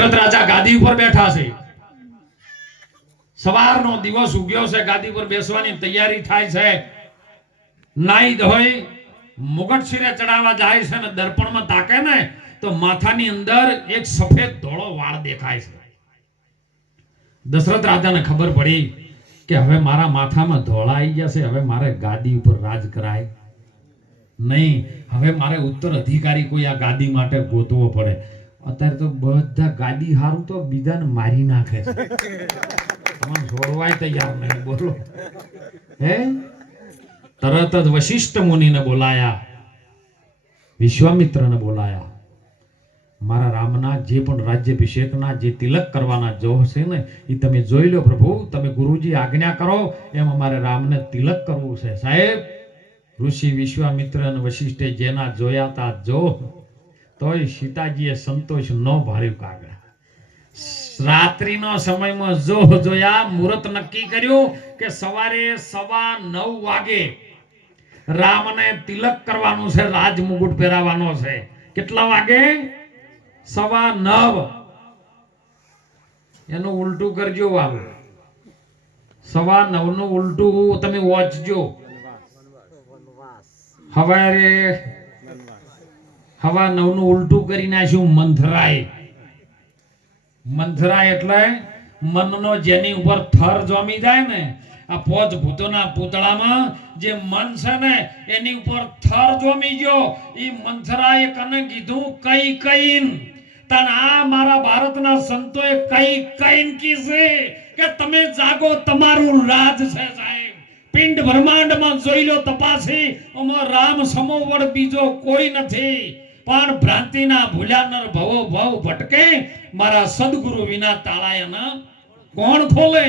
રાજા ગાદી ઉપર બેઠા છે. સવારનો દિવસ ઉગ્યો છે, ગાદી પર બેસવાની તૈયારી થાય છે. નાઈ ધોઈ મુગટ શિરે ચડાવવા જાય છે ને દર્પણમાં તાકે ને તો માથાની અંદર એક સફેદ ધોળો વાળ દેખાય છે. દશરથ રાજાને ખબર પડી કે હવે મારા માથામાં ધોળા આવી ગયા છે, હવે મારે ગાદી ઉપર રાજ કરાય નહીં. હવે મારે ઉત્તર અધિકારી કોઈ આ ગાદી માટે ગોતવો પડે. અત્યારે તો બધા ગાદી હારું તો બીજાને મારી નાખે છે. તમારે છોડવાય તૈયાર નહીં. બોલો હે. તરત જ વશિષ્ઠ મુનિને બોલાયા, વિશ્વામિત્રને બોલાયા. મારા રામના જે પણ રાજ્યાભિષેકના જે તિલક કરવાના જોહ છે ને એ તમે જોઈ લો પ્રભુ. તમે ગુરુજી આજ્ઞા કરો એમ અમારે રામને તિલક કરવું છે. સાહેબ, ઋષિ વિશ્વામિત્ર અને વશિષ્ઠે જેના જોયા તા જોહ, તોય સીતાજીએ સંતોષ ન ભાળ્યું. કાગડા રાત્રિનો સમયમાં જોહ જોયા, મુહૂર્ત નક્કી કર્યું કે સવારે 9:15 વાગે રામને તિલક કરવાનું છે, રાજ મુગુટ પહેરાવવાનો છે. કેટલા વાગે? 9:15. એનું ઉલટું કરજો. વાલો 9:15 નું ઉલટું તમે વાંચજો. સવારે 9:15 નું ઉલટું કરી નાખ્યું મંથરાય. મંથરાય એટલે મનનો જેની ઉપર થર જોમી જાય ને, આ પોચ ભૂતોના પૂતળામાં જે મન છે ને એની ઉપર થર જોમી ગયો. ઈ મંથરાએ કને કીધું કઈ કઈન. તન આ મારા ભારતના સંતોએ કઈ કઈન કીધે કે તમે જાગો, તમારું રાજ છે સાહેબ. પિંડ બ્રહ્માંડમાં જોઈ લો તપાસી, અમાર રામ સમોવડ બીજો કોઈ નથી. પણ ભ્રાંતિના ભૂલ્યા નર ભવો ભવ ભટકે, મારા સદગુરુ વિના તાળાયના કોણ ખોલે.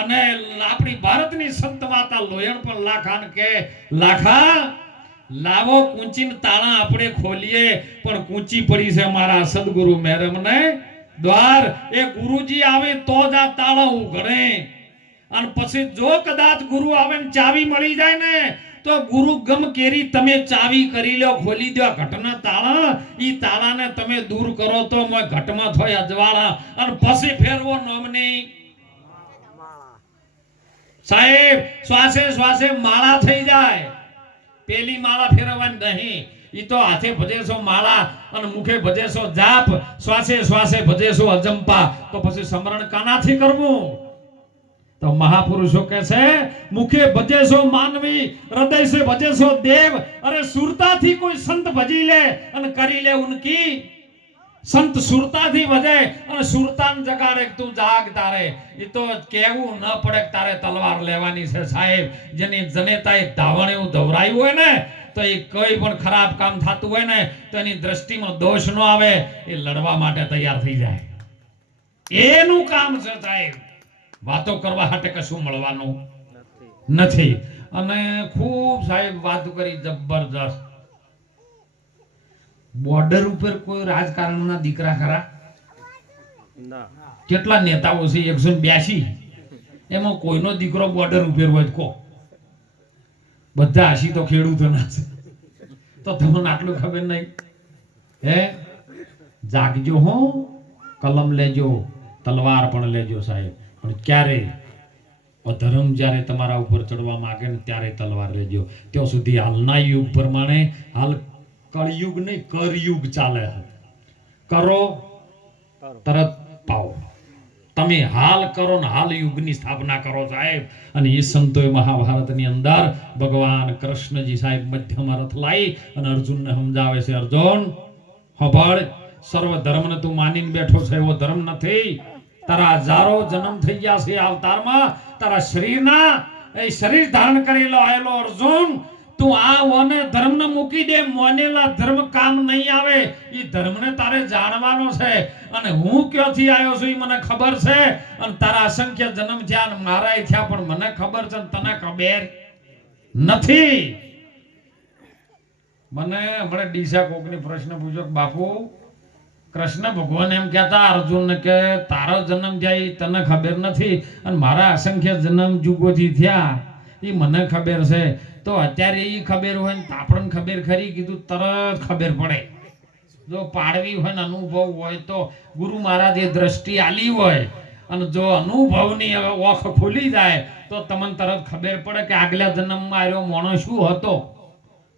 અને આપણી ભારતની સંત માતા લોયણ પણ લાખાન કે લાખા લાવો કુંચીન તાળા આપણે ખોલીએ, પણ કૂંચી પડી છે મારા સદગુરુ મેરમને દ્વાર. એ ગુરુજી આવે તો જ આ તાળા ઉઘડે. અને પછી જો કદાચ ગુરુ આવે ને ચાવી મળી જાય ને તો ગુરુ ગમ કેરી તમે ચાવી કરી લો, ખોલી દો ઘટના તાળા. ઈ તાળાને તમે દૂર કરો તો મોય ઘટમાં થોય અજવાળા, અને પછી ફેરવો નોમની સાહેબ. શ્વાસે શ્વાસે માળા થઈ જાય. પેલી માળા ફેરવવાની નહીં, ઈ તો હાથે ભજેશો માળા અને મુખે ભજેશો જાપ, શ્વાસે શ્વાસે ભજેશો અજંપા. તો પછી સ્મરણ કાનાથી કરવું? તો મહાપુરુષો કહે છે મુખે ભજેશો માનવી, હૃદય સે ભજેશો દેવ. અરે સુરતાથી કોઈ સંત ભજી લે અને કરી લે ઉનકી. સંત સુરતાથી ભજે અને સુરતાન જગાડે તું જાગ તારે. એ તો કેવું ન પડે તારે તલવાર લેવાની છે સાહેબ. જેની જનેતાએ ધાવણ એવું ધવરાયું હોય ને તો એ કોઈ પણ ખરાબ કામ થતું હોય ને તો એની દ્રષ્ટિમાં દોષ ન આવે, એ લડવા માટે તૈયાર થઈ જાય. એનું કામ છે સાહેબ. વાતો કરવા માટે કશું મળવાનું નથી. અને ખૂબ સાહેબ વાતો કરી જબરજસ્ત. બોર્ડર ઉપર કોઈ રાજકારણના દીકરા ખરા? કેટલા નેતાઓ છે? 182. એમાં કોઈનો દીકરો બોર્ડર ઉપર હોય કો? બધા હસી તો ખેડૂતોના છે. તો તમને આટલું ખબર નહીં? હે, જાગજો હો, કલમ લેજો, તલવાર પણ લેજો સાહેબ. પણ ક્યારે અધર્મ જ્યારે તમારા ઉપર ચડવા માંગે ને ત્યારે તલવાર લેજો. ત્યાં સુધી હાલના યુગ પ્રમાણે હાલ કળયુગ નહીં કરયુગ ચાલે. કરો તરત પાઓ. તમે હાલ કરો ને હાલ યુગની સ્થાપના કરો સાહેબ. અને એ સંતોએ મહાભારતની અંદર ભગવાન કૃષ્ણજી સાહેબ મધ્યમાં રથ લાવી અને અર્જુનને સમજાવે છે, અર્જુન હંભળ, સર્વ ધર્મને તું માનીને બેઠો છે એવો ધર્મ નથી. તારા હજારો જન્મ થઈ ગયા છે અવતારમાં. તારા શરીરના એ શરીર ધારણ કરેલો આયેલો અર્જુન, તું આ ઓને ધર્મને મૂકી દે. મોનેલા ધર્મ કામ નહીં આવે. એ ધર્મને તારે જાણવાનો છે. અને હું ક્યાંથી આવ્યો છું એ મને ખબર છે. અને તારા અસંખ્ય જન્મ થયા અને મારાય થયા, પણ મને ખબર છે તને ખબર નથી. મને હમણાં ડીસા કોકની પ્રશ્ન પૂછ્યો, બાપુ કૃષ્ણ ભગવાન એમ કહેતા અર્જુનને કે તારો જન્મ થયા એ તને ખબર નથી અને મારા અસંખ્ય જન્મ જુગોથી થયા એ મને ખબર છે. તો અત્યારે એ ખબર હોય ને આપણને ખબર ખરી? કીધું તરત ખબર પડે. જો પાડવી હોય ને અનુભવ હોય તો ગુરુ મહારાજે દ્રષ્ટિ આલી હોય અને જો અનુભવની ઓખ ખુલી જાય તો તમને તરત ખબર પડે કે આગલા જન્મમાં આવ્યો માણસ શું હતો.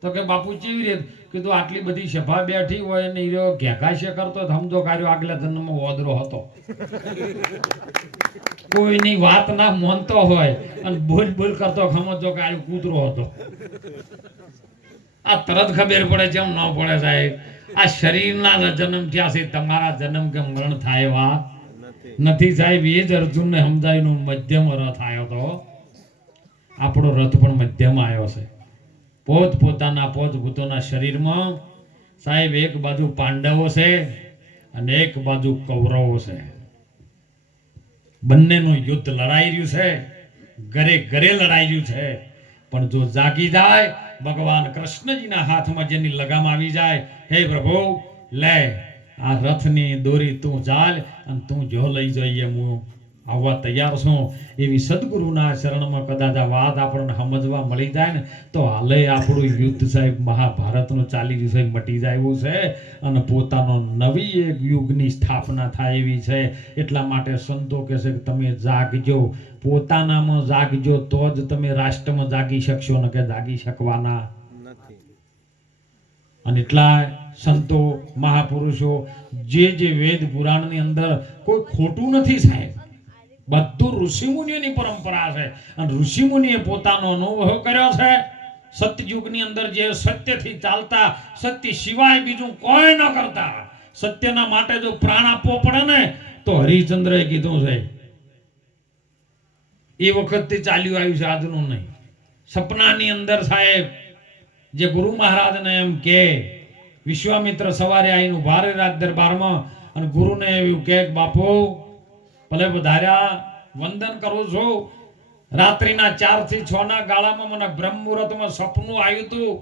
તો કે બાપુ કેવી રીતે કીધું આટલી બધી સભા બેઠી હોય ને હીરો ઘેઘાશે કરતો સમજો કાર્યો આગલા જન્મમાં ઓદરો હતો. કોઈની વાત ના માનતો હોય અને બોલ બોલ કરતો સમજો કે આ કૂતરો હતો. આ તરત ખબર પડે છે એમ ન પડે સાહેબ. આ શરીરના જન્મ થયા છે, તમારા જન્મ કે મરણ થાય એવા નથી સાહેબ. એ જ અર્જુનને સમજાયું મધ્યમ રથ આવ્યો તો આપણો રથ પણ મધ્યમ આવ્યો છે. પોતપોતાના પોતપોતાના શરીરમાં સાહેબ એક બાજુ પાંડવો છે અને એક બાજુ કૌરવો છે. બંનેનું યુદ્ધ લડાઈ રહ્યું છે, ઘરે ઘરે લડાઈ રહ્યું છે. પણ જો જાગી જાય, ભગવાન કૃષ્ણજીના હાથમાં જેની લગામ આવી જાય, હે પ્રભુ લે આ રથની દોરી તું ચાલ અને તું જો લઈ જઈએ હું આવવા તૈયાર છું. એવી સદગુરુના શરણમાં કદાચ આ વાત આપણને સમજવા મળી જાય ને તો હાલે આપણું યુદ્ધ સાહેબ મહાભારતનું ચાલી રહ્યું છે મટી જાય એવું છે અને પોતાનો નવી એક યુગની સ્થાપના થાય એવી છે. એટલા માટે સંતો કહે છે કે તમે જાગજો, પોતાનામાં જાગજો તો જ તમે રાષ્ટ્રમાં જાગી શકશો, ન કે જાગી શકવાના નથી. અને એટલા સંતો મહાપુરુષો જે વેદ પુરાણની અંદર કોઈ ખોટું નથી સાહેબ. બધું ઋષિમુનિઓની પરંપરા છે અને ઋષિમુનિએ પોતાનો અનુભવ કર્યો છે. સત્યયુગની અંદર જે સત્યથી ચાલતા, સત્ય સિવાય બીજું કોઈ ન કરતા, સત્યના માટે જો પ્રાણ આપવો પડે ને તો હરિશ્ચંદ્રએ કીધું છે. એ વખતથી ચાલ્યું આવ્યું છે, આજનું નહીં. સપનાની અંદર સાહેબ જે ગુરુ મહારાજને એમ કે વિશ્વામિત્ર સવારે આવીને ઉભા રહે રાજ દરબારમાં અને ગુરુને એવું કે બાપુ ભલે વધાર્યા, વંદન કરું છું. રાત્રિના 4 થી 6 ના ગાળામાં મને બ્રહ્મ મુહૂર્તમાં સપનું આવ્યું હતું.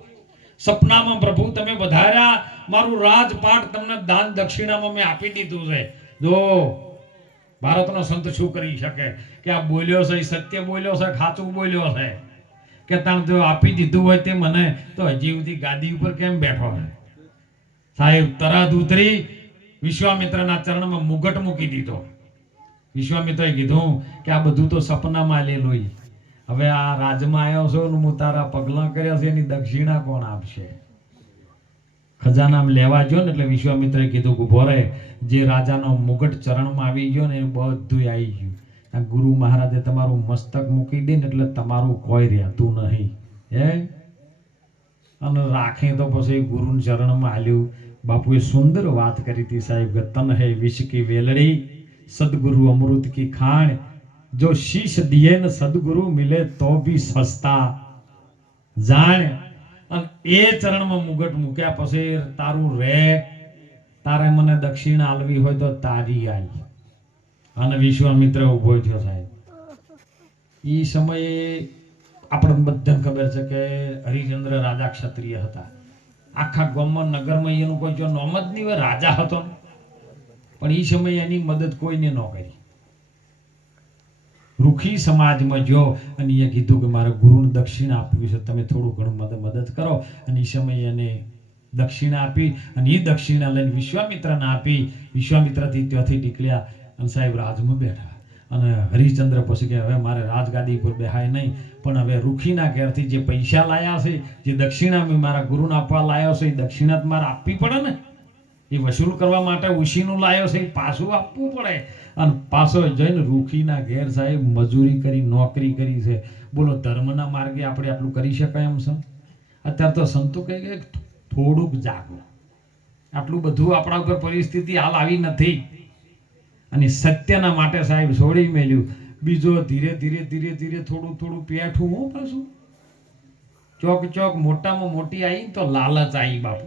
સપનામાં પ્રભુ તમે વધાર્યા, મારું રાજપાટ તમને દાન દક્ષિણામાં મેં આપી દીધું છે. જો ભારતનો સંત શું કરી શકે કે આ બોલ્યો છે, સત્ય બોલ્યો છે, ખાચું બોલ્યો છે કે તાણ જો આપી દીધું હોય તે મને તો હજી સુધી ગાદી ઉપર કેમ બેઠો છે સાહેબ. તરત ઉતરી વિશ્વામિત્રના ચરણમાં મુગટ મૂકી દીધો. વિશ્વામિત્રએ કીધું કે આ બધું તો સપનામાં લેલું, હવે આ રાજમાં આવ્યો છો ને હું તારા પગલાં કર્યા છે એની દક્ષિણા કોણ આપશે? ખજાનામાં લેવા ગયો ને એટલે વિશ્વામિત્રએ કીધું કે ઉભો રહે, જે રાજાનો મુગટ ચરણમાં આવી ગયો ને એ બધું આવી ગયું. આ ગુરુ મહારાજે તમારું મસ્તક મૂકી દે ને એટલે તમારું કોઈ રહેતું નહીં. અને રાખે તો પછી ગુરુના ચરણમાં આલ્યું. બાપુએ સુંદર વાત કરી હતી સાહેબ કે તન હે વિષ કી વેલડી, સદગુરુ અમૃત કી ખાણ, જો શીશ દિए न સદગુરુ મિલે તો ભી સસ્તા જાણ. અને એ ચરણમાં મુગટ મૂક્યા પછી તારું રે, તારે મને દક્ષિણ આલવી હોય તો તારી આલ. અને વિશ્વામિત્ર ઉભો થયો સાહેબ. એ સમયે આપણને બધાને ખબર છે કે હરિશ્ચંદ્ર રાજા ક્ષત્રિય હતા. આખા ગામમાં નગરમાં એનું કોઈ જો નોમ જ નહીં હોય, રાજા હતો પણ એ સમયે એની મદદ કોઈને ન કરી. રૂખી સમાજમાં જો અને એ કીધું કે મારે ગુરુને દક્ષિણા આપવી છે, તમે થોડું ઘણું મદદ કરો. અને એ સમયે એને દક્ષિણા આપી અને એ દક્ષિણા લઈને વિશ્વામિત્રને આપી. વિશ્વામિત્રથી ત્યાંથી નીકળ્યા અને સાહેબ રાજમાં બેઠા. અને હરિશ્ચંદ્ર પછી કે હવે મારે રાજગાદી પર બેહાય નહીં, પણ હવે રૂખીના ઘેરથી જે પૈસા લાયા છે, જે દક્ષિણા મેં મારા ગુરુને આપવા લાયો છે, એ દક્ષિણા મારે આપવી પડે ને. એ વસૂલ કરવા માટે ઉશીનું લાયો છે, એ પાછું આપવું પડે. અને પાછો જઈને રૂખીના ઘેર સાહેબ મજૂરી કરી, નોકરી કરી છે. બોલો ધર્મના માર્ગે આપણે આટલું કરી શકાય એમ છે? અત્યારે તો સંતો કહે કે થોડુંક જાગો, આટલું બધું આપણા ઉપર પરિસ્થિતિ હાલ આવી નથી. અને સત્યના માટે સાહેબ છોડી મેલ્યું. બીજો ધીરે ધીરે ધીરે ધીરે થોડું થોડું પેઠું હું પાછું ચોક મોટામાં મોટી આવી તો લાલચ આવી બાપુ.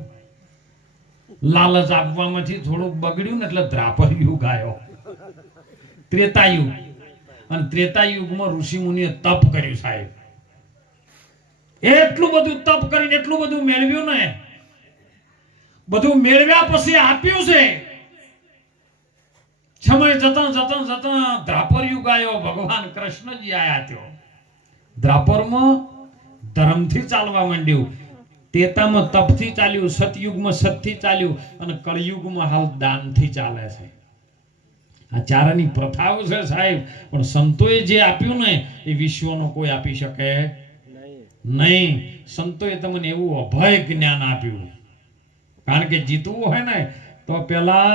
લાલચ આપવામાંથી થોડુંક બગડ્યું ને એટલે દ્રાપર યુગ આવ્યો, ત્રેતાયુગ. અને ત્રેતાયુગમાં ઋષિ મુનિએ તપ કર્યું સાહેબ. એટલું બધું તપ કરીને એટલું બધું મેળવ્યું ને, બધું મેળવ્યા પછી આપ્યું છે. સમય જતા દ્રાપર યુગ આવ્યો, ભગવાન કૃષ્ણજી આયા. ત્યો દ્રાપરમાં ધર્મથી ચાલવા માંડ્યું. તેતામાં તપથી ચાલ્યું, સતયુગમાં સતથી ચાલ્યું અને કળિયુગમાં હાલ દાનથી ચાલે છે. આ ચારની પ્રથાઓ છે સાહેબ, પણ સંતોએ જે આપ્યું ને એ વિશ્વનો કોઈ આપી શકે નહીં. સંતોએ તમને એવું અભય જ્ઞાન આપ્યું. કારણ કે જીતવું હોય ને તો પેલા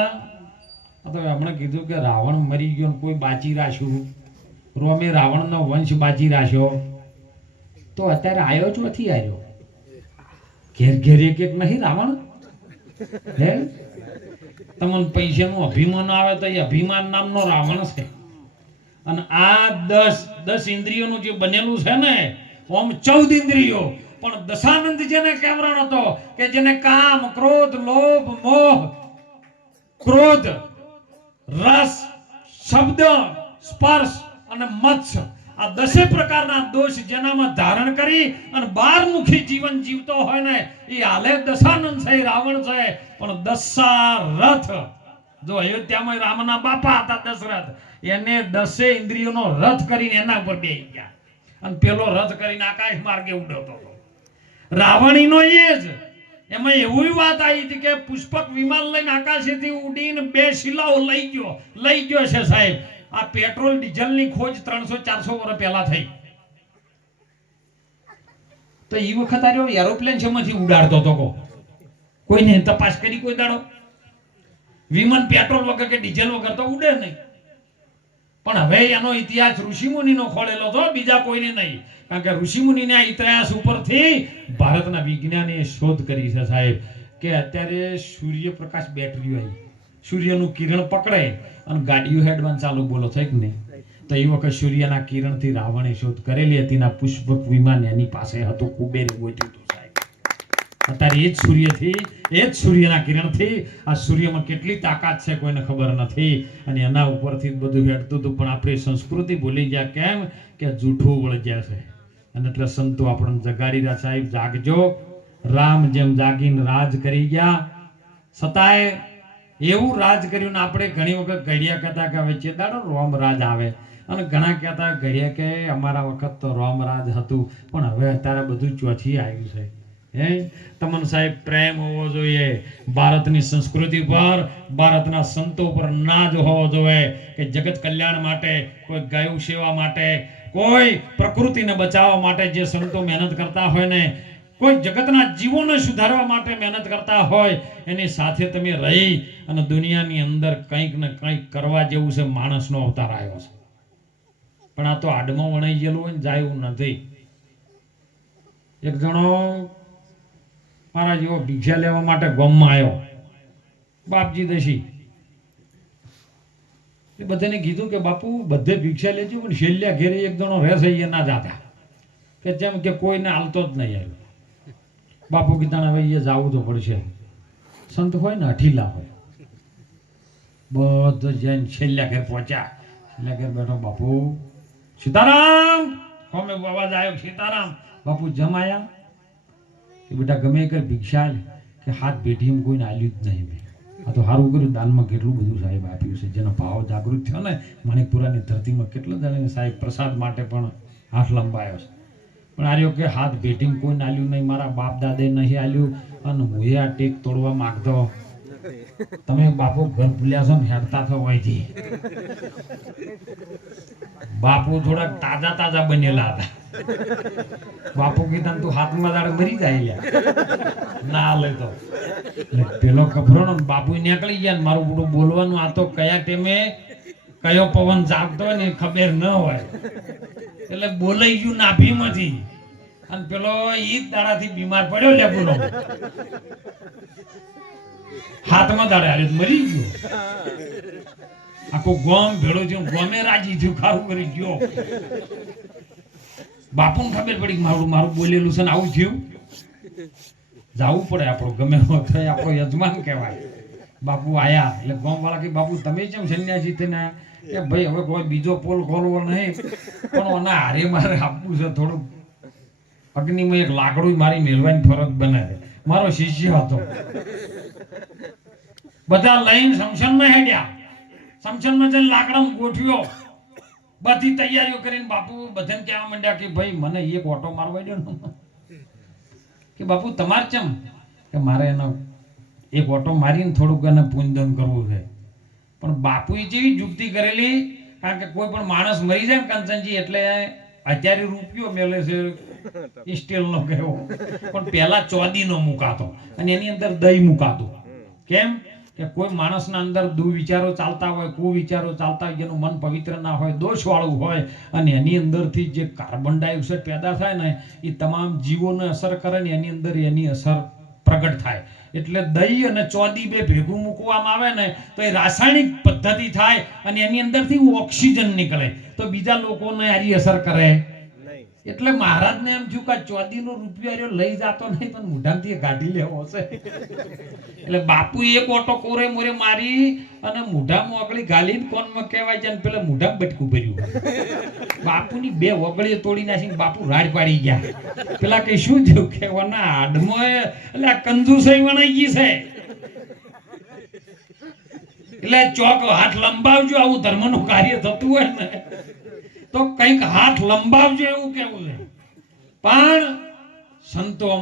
તો હમણાં કીધું કે રાવણ મરી ગયો, કોઈ બાચી રાખ્યું, રોમે રાવણનો વંશ બાચી રાખ્યો, તો અત્યારે આવ્યો જ નથી. આવ્યો ઘેર ઘેર એક એક નહીં રાવણ. હે તમને પૈસાનું અભિમાન આવે તો એ અભિમાન નામનો રાવણ છે. અને આ 10 ઇન્દ્રિયોનું જે બનેલું છે ને, ઓમ 14 ઇન્દ્રિયો, પણ દશાનંદ જેને કેવરણ હતો કે જેને કામ, ક્રોધ, લોભ, મોહ, ક્રોધ, રસ, શબ્દ, સ્પર્શ અને મત્સ્ય, આ 10 પ્રકારના દોષ જેનામાં ધારણ કરી અને 12 મુખી જીવન જીવતો હોય ને, એ હાલે દશાનંદ છે, રાવણ છે. પણ દશરથ, જો અયોધ્યામાં રામના બાપા હતા દશરથ, એને 10 ઇન્દ્રિયોનો રથ કરીને એના પર બેસી ગયા અને પેલો રથ કરીને આકાશ માર્ગે ઉડતો હતો. રાવણીનો એ જ. એમાં એવી વાત આવી હતી કે પુષ્પક વિમાન લઈને આકાશેથી ઉડીને 2 શિલાઓ લઈ ગયો છે સાહેબ. આ પેટ્રોલ ડીઝલની ખોજ 300-400 વર્ષ પહેલા થઈ. તો એ વખત આ એરોપ્લેન શેમાંથી ઉડાડતો હતો? કોઈને તપાસ કરી કોઈ દાડો? વિમાન પેટ્રોલ વગર કે ડીઝલ વગર તો ઉડે નહીં. પણ હવે એનો ઇતિહાસ ઋષિમુનિનો ખોળેલો હતો, બીજા કોઈને નહીં. કારણ કે ઋષિમુનિના ઇતિહાસ ઉપરથી ભારતના વિજ્ઞાનીએ શોધ કરી છે સાહેબ, કે અત્યારે સૂર્યપ્રકાશ બેટરીઓ આવી, સૂર્યનું કિરણ પકડે અને ગાડીઓ હેડવાનું ચાલુ. બોલો થઈ કે નહીં? તો એ વખત સૂર્યના કિરણથી રાવણે શોધ કરેલી હતી. ના પુષ્પક વિમાન એની પાસે હતું, કુબેરે ગોત્યું હતું સાહેબ. અત્યારે એ જ સૂર્યના કિરણથી આ સૂર્યમાં કેટલી તાકાત છે કોઈને ખબર નથી. અને એના ઉપરથી બધું હેડતું હતું. પણ આપણી સંસ્કૃતિ ભૂલી ગયા. કેમ કે જૂઠું વળગ્યા છે. અને એટલે સંતો આપણને જગાડી રહ્યા સાહેબ, જાગજો. રામ જેમ જાગીને રાજ કરી ગયા, છતાંય એવું રાજ કર્યું ને આપણે ઘણી વખત ઘડિયા કહેતા કે હવે ચેદાડો રોમ રાજ આવે, અને ઘણા કહેતા ઘડિયા કે અમારા વખત તો રોમ રાજ હતું. પણ હવે અત્યારે બધું ચોથી આવ્યું છે. તમને સાહેબ પ્રેમ હોવો જોઈએ ભારતની સંસ્કૃતિ પર, ભારતના સંતો પર નાજ હોવો જોઈએ કે જગત કલ્યાણ માટે, કોઈ ગાયું સેવા માટે, કોઈ પ્રકૃતિને બચાવવા માટે જે સંતો મહેનત કરતા હોય ને, કોઈ જગતના જીવોને સુધારવા માટે મહેનત કરતા હોય, એની સાથે તમે રહી અને દુનિયાની અંદર કંઈક ને કંઈક કરવા જેવું છે. માણસનો અવતાર આવ્યો છે. પણ આ તો આડમાં વણાઈ ગયેલું હોય ને જાય એવું નથી. એક જણો મારા જેવો ભિક્ષા લેવા માટે ગામમાં આવ્યો, બાપજી દશી. એ બધાને કીધું કે બાપુ બધે ભિક્ષા લેજો, પણ છેલ્લા ઘેરે એક જણો રહેશે એ ના જાતા, કે જેમ કે કોઈને હાલતો જ નહીં આવ્યો. બાપુ કીધા હવે એ જવું તો પડશે. સંત હોય ને અઠીલા હોય, બધો જઈને છેલ્લા ઘેર પહોંચ્યા. છેલ્લા ઘેર બેઠો, બાપુ સીતારામ. અમે અવાજ આવ્યો સીતારામ. બાપુ જમાયા કે બેટા ગમે કર ભિક્ષા કે હાથ પેઢીમાં કોઈને આલ્યું જ નહીં. મેં આ તો સારું કર્યું, દાનમાં કેટલું બધું સાહેબ આપ્યું છે. જેનો ભાવ જાગૃત થયો ને, મણિપુરાની ધરતીમાં કેટલા જણાને સાહેબ પ્રસાદ માટે પણ હાથ લંબાયો છે. પણ આર્યો કે હાથ ભેટીમાં કોઈને આલ્યું નહીં, મારા બાપ દાદાએ નહીં આલ્યું, અને હું આ ટેક તોડવા માંગતો. તમે બાપુ ઘર ભૂલ્યા છો ને, હેડતા થો હોયથી. બાપુ થોડાક તાજા બનેલા હતા. બાપુ કીધા તું હાથમાં દાડે મરી જાય ના લે તો પેલો ખબરો ને બાપુ નીકળી ગયા. મારું બધું બોલવાનું આ તો કયા ટેમે કયો પવન જાગતો હોય ને ખબર ન હોય, એટલે બોલાઈ ગયું નાભીમાંથી. અને પેલો ઈ દાડાથી બીમાર પડ્યો. લે બોલો હાથમાં દાડે હારે મરી ગયો. આખો ગોમ ભેળો થયો, ગોમે રાજી થયું, ખારું કરી ગયો. બાપુને ખબર પડી મારું બોલેલું છે ને આવું થયું. જવું પડે આપણો, ગમે આપણો યજમાન કહેવાય. બાપુ આયા એટલે ગામ વાળા કે બાપુ તમે કેમ સંન્યાસી થઈને આયા? કે ભાઈ હવે કોઈ બીજો પોલ ખોલવો નહીં, પણ ઓના હારે મારે આપવું છે થોડુંક. અગ્નિમાં એક લાકડું મારી મેળવાની ફરજ બને. મારો શિષ્ય હતો. બધા લઈને શમશાનમાં હેડ્યા. શમશાનમાં જઈને લાકડામાં ગોઠવ્યો. બધી તૈયારીઓ કરીને બાપુ બધાને કહેવા માંડ્યા કે ભાઈ મને એક ઓટો મારવા દો ને. કે બાપુ તમારે ચમ કે મારે એનો એક ઓટો મારીને થોડુંક એને પૂંજદાન કરવું છે. પણ બાપુએ જેવી જુક્તિ કરેલી, કારણ કે કોઈ પણ માણસ મરી જાય ને કંચનજી એટલે અત્યારે રૂપિયો મેલે છે સ્ટીલનો કેવો, પણ પહેલા ચોદીનો મુકાતો અને એની અંદર દહીં મુકાતું. કેમ કે કોઈ માણસના અંદર દુવિચારો ચાલતા હોય, કુવિચારો ચાલતા હોય, જેનું મન પવિત્ર ના હોય, દોષવાળું હોય, અને એની અંદરથી જે કાર્બન ડાયોક્સાઇડ પેદા થાય ને એ તમામ જીવોને અસર કરે ને એની અંદર એની અસર પ્રગટ થાય. એટલે દહીં અને ચોદી બે ભેગું મૂકવામાં આવે ને તો એ રાસાયણિક પદ્ધતિ થાય અને એની અંદરથી ઓક્સિજન નીકળે તો બીજા લોકોને આરી અસર કરે. એટલે મહારાજને એમ થયું કે ચોદીનો રૂપિયો લઈ જાતો નહીં પણ મોઢામાંથી કાઢી લેવો છે. એટલે બાપુ એક ઓટો કોરે મોરે મારી અને મોઢામાં ઓગળી ગાલીને કોનમાં કહેવાય છે, પેલા મોઢામાં બટકું ભર્યું. બાપુની બે ઓગળીઓ તોડી નાખી બાપુ રાડ પાડી ગયા. પેલા કઈ શું થયું કે ઓના હાડમાં એટલે આ કંજુસાઈ વણાઈ ગઈ છે. એટલે ચોક હાથ લંબાવજો, આવું ધર્મનું કાર્ય થતું હોય ને તો કંઈક હાથ લંબાવજો એવું કેવું છે. પણ સંતો